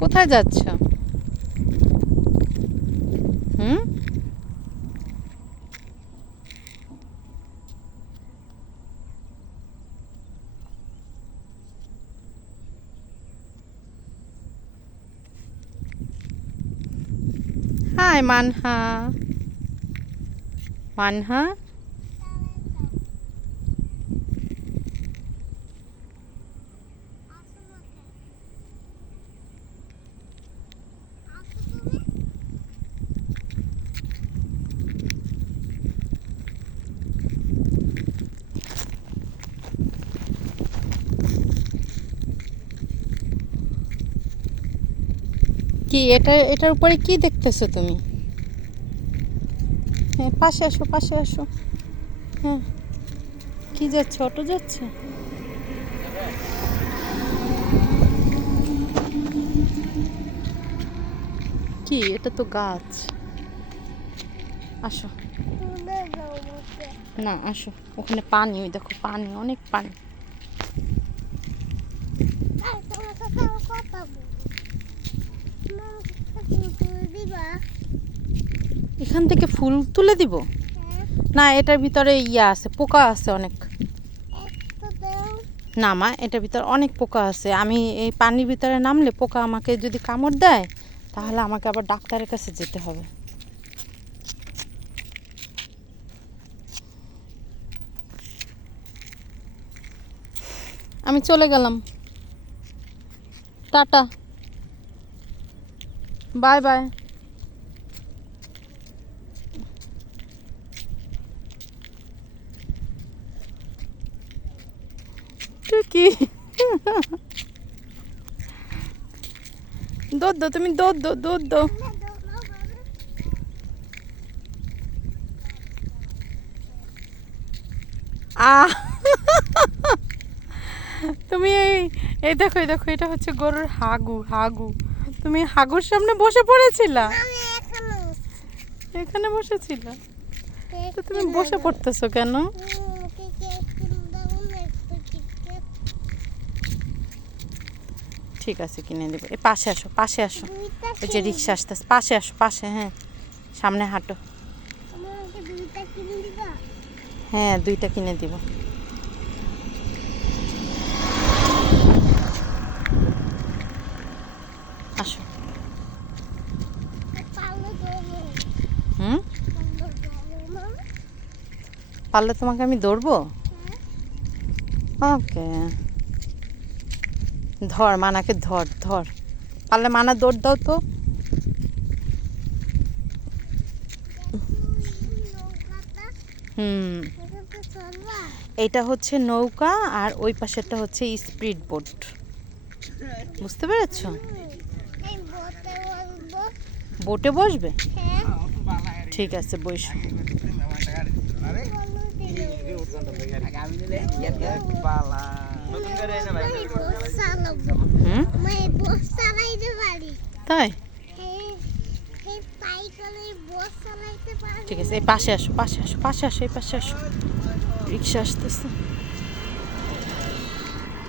কোথায় যাচ্ছ? হুম? হাই মানহা। মানহা, কি এটার উপরে কি দেখতেছো তুমি? হ্যাঁ, পাশে আসো, পাশে আসো। হ্যাঁ, কি যাচ্ছে? অটো যাচ্ছে? কি এটা তো গাছ। আসো না, আসো। ওখানে পানি, ওই দেখো পানি, অনেক পানি। এখান থেকে ফুল তুলে দিব? না, এটার ভিতরে ইয়া আছে, পোকা আছে অনেক। না মা, এটার ভিতরে অনেক পোকা আছে। আমি এই পানির ভিতরে নামলে পোকা আমাকে যদি কামড় দেয়, তাহলে আমাকে আবার ডাক্তারের কাছে যেতে হবে। আমি চলে গেলাম, টাটা, বাই বাই। কি দৌড় দো, তুমি দৌড় দো, দৌড় দো। আহ তুমি এই দেখো, এই দেখো, এটা হচ্ছে গরুর হাগু। হাগু, তুমি হাগুর সামনে বসে পড়েছিলা? এখানে বসেছিলা? তো তুমি বসে পড়তেছো কেন? ঠিক আছে, কিনে দেবো। এই পাশে আসো, পাশে আসো। ওই যে রিক্সা আসতেছে, পাশে আসো, পাশে। হ্যাঁ, সামনে হাঁটো। হ্যাঁ, 2টা কিনে দিব। আসো। হুম? পারলে তোমাকে আমি ধরবো? ওকে, ধর মানাকে, ধর ধর। পারলে মানা দৌড় দাও তো। হুম, এইটা হচ্ছে নৌকা, আর ওই পাশেরটা হচ্ছে স্পিড বোট। বুঝতে পেরেছো? বোটে বসবে? ঠিক আছে, বসো। হুম, তাই? ঠিক আছে, এই পাশে আসো, পাশে আসো, পাশে আসো, এই পাশে আসো। রিক্সা আসতেছে।